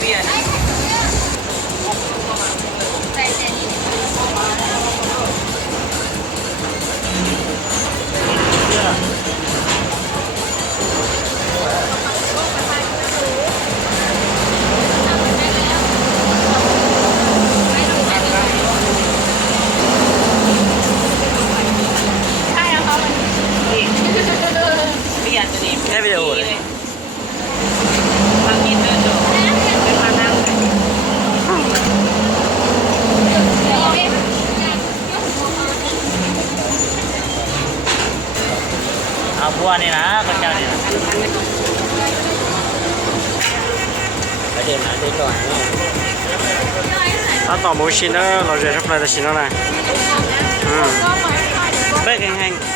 เบียร์ตัวนี้แค่วิดีโอเลยมากินเดินดูเป็นมานั่งเอาบัวนี่นะก็เจ้านี่นะไปเดี๋ยวนะเดี๋ยวก่อน它倒模型呢，老姐出来的型了呢。嗯，白黑黑。